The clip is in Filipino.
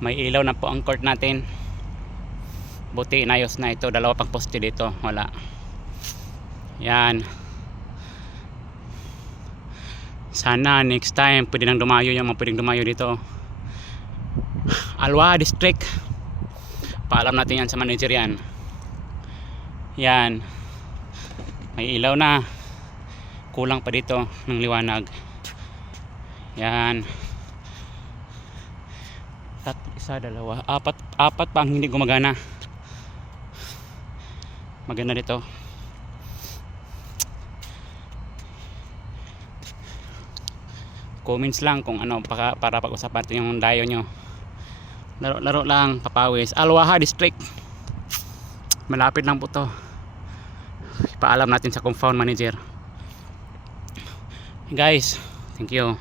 May ilaw na po ang court natin. Buti inayos na ito. Dalawa pang poste dito. Wala. Yan. Sana next time pwede nang dumayo yung mga pwedeng dumayo dito. Alwa District. Paalam natin yan sa manager yan. Yan. May ilaw na. Kulang pa dito ng liwanag. Yan. Isa, dalawa, apat pa ang hindi gumagana. Maganda dito. Comments lang kung ano para pag-usapan natin yung dayo nyo. Laro lang, papawis. Alwaha District. Malapit lang po to. Paalam natin sa compound manager. Guys, thank you.